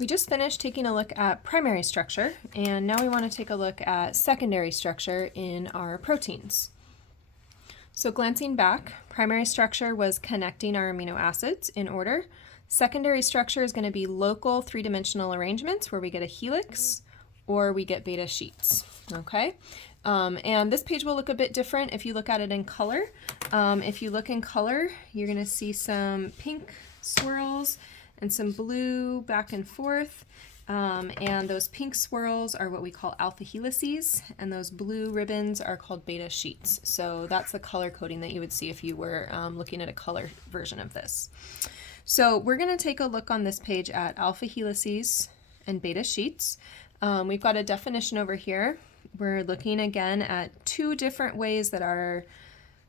We just finished taking a look at primary structure, and now we want to take a look at secondary structure in our proteins. So glancing back, primary structure was connecting our amino acids in order. Secondary structure is going to be local three-dimensional arrangements where we get a helix or we get beta sheets, okay? And this page will look a bit different if you look at it in color. If you look in color, you're going to see some pink swirls and some blue back and forth. And those pink swirls are what we call alpha helices, and those blue ribbons are called beta sheets. So that's the color coding that you would see if you were looking at a color version of this. So we're going to take a look on this page at alpha helices and beta sheets. We've got a definition over here. We're looking again at two different ways that our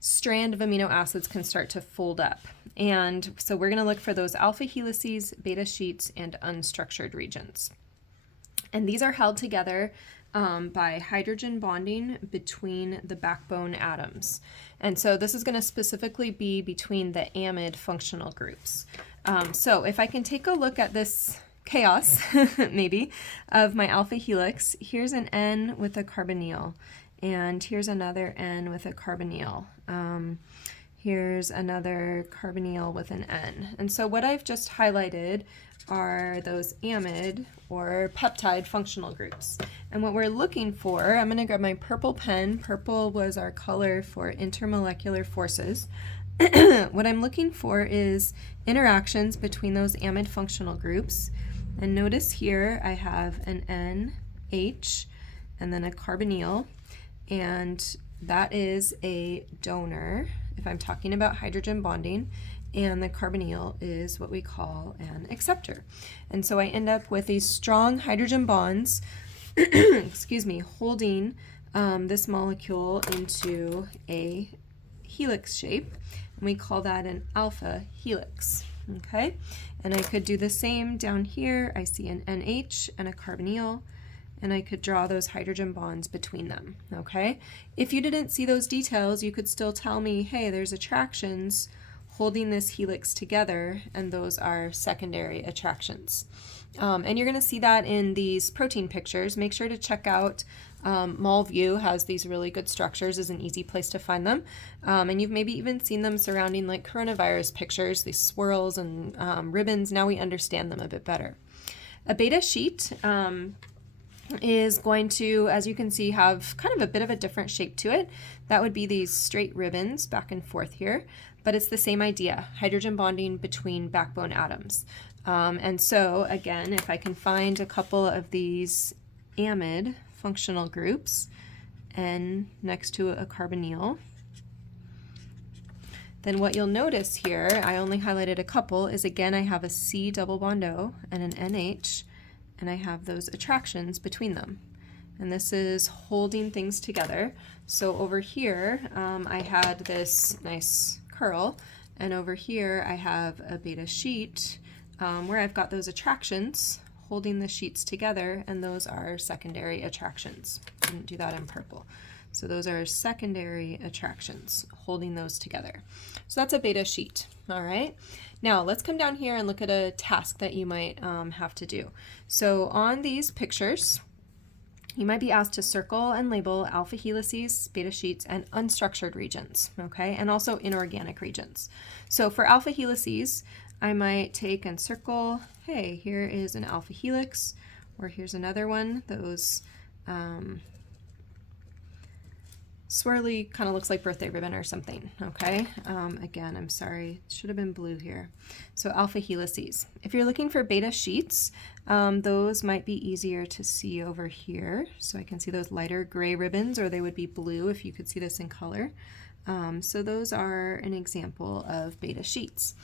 strand of amino acids can start to fold up. And so we're going to look for those alpha helices, beta sheets, and unstructured regions. And these are held together by hydrogen bonding between the backbone atoms. And so this is going to specifically be between the amide functional groups. So if I can take a look at this chaos, maybe, of my alpha helix, here's an N with a carbonyl. And here's another N with a carbonyl. Here's another carbonyl with an N. And so what I've just highlighted are those amide or peptide functional groups. And what we're looking for, I'm going to grab my purple pen. Purple was our color for intermolecular forces. What I'm looking for is interactions between those amide functional groups. And notice here I have an NH and then a carbonyl. And that is a donor if I'm talking about hydrogen bonding, and the carbonyl is what we call an acceptor. And so I end up with these strong hydrogen bonds, excuse me, holding this molecule into a helix shape, and we call that an alpha helix. Okay, and I could do the same down here. I see an NH and a carbonyl, and I could draw those hydrogen bonds between them, okay? If you didn't see those details, you could still tell me, hey, there's attractions holding this helix together, and those are secondary attractions. And you're gonna see that in these protein pictures. Make sure to check out MolView has these really good structures, is an easy place to find them. And you've maybe even seen them surrounding like coronavirus pictures, these swirls and ribbons. Now we understand them a bit better. A beta sheet, is going to, as you can see, have kind of a bit of a different shape to it. That would be these straight ribbons back and forth here, but it's the same idea, hydrogen bonding between backbone atoms. And so again, if I can find a couple of these amide functional groups, N next to a carbonyl, then what you'll notice here, I only highlighted a couple, is again I have a C double bond O and an NH, and I have those attractions between them. And this is holding things together. So over here, I had this nice curl, and over here I have a beta sheet where I've got those attractions holding the sheets together, and those are secondary attractions. Didn't do that in purple. So those are secondary attractions, holding those together. So that's a beta sheet, all right? Now let's come down here and look at a task that you might have to do. So on these pictures, you might be asked to circle and label alpha helices, beta sheets, and unstructured regions, okay? And also inorganic regions. So for alpha helices, I might take and circle, hey, here is an alpha helix, or here's another one, those swirly, kind of looks like birthday ribbon or something, okay? Again, I'm sorry, it should have been blue here. So alpha helices. If you're looking for beta sheets, those might be easier to see over here. So I can see those lighter gray ribbons, or they would be blue if you could see this in color. So those are an example of beta sheets.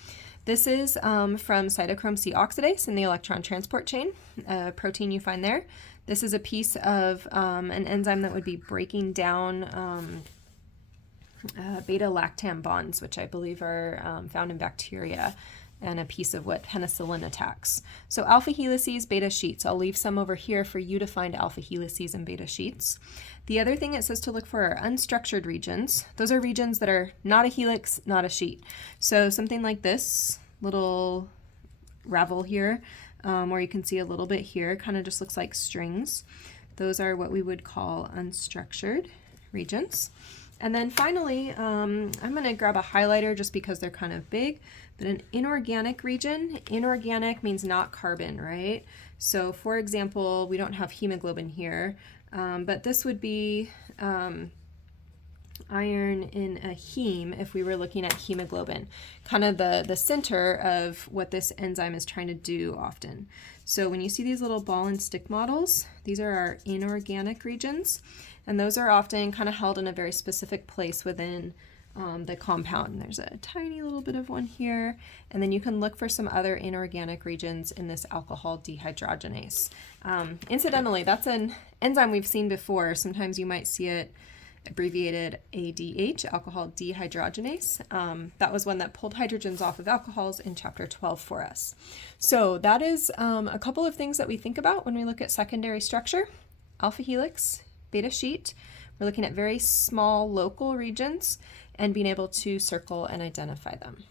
This is from cytochrome C oxidase in the electron transport chain, a protein you find there. This is a piece of an enzyme that would be breaking down beta-lactam bonds, which I believe are found in bacteria, and a piece of what penicillin attacks. So alpha helices, beta sheets. I'll leave some over here for you to find alpha helices and beta sheets. The other thing it says to look for are unstructured regions. Those are regions that are not a helix, not a sheet. So something like this little revel here, or you can see a little bit here, kind of just looks like strings. Those are what we would call unstructured regions. And then finally, I'm going to grab a highlighter just because they're kind of big, but an inorganic region, inorganic means not carbon, right? So for example, we don't have hemoglobin here, but this would be iron in a heme if we were looking at hemoglobin, kind of the center of what this enzyme is trying to do often. So when you see these little ball and stick models, these are our inorganic regions, and those are often kind of held in a very specific place within the compound. There's a tiny little bit of one here, and then you can look for some other inorganic regions in this alcohol dehydrogenase. Incidentally, that's an enzyme we've seen before. Sometimes you might see it abbreviated ADH, alcohol dehydrogenase. That was one that pulled hydrogens off of alcohols in chapter 12 for us. So that is a couple of things that we think about when we look at secondary structure. Alpha helix, beta sheet. We're looking at very small local regions and being able to circle and identify them.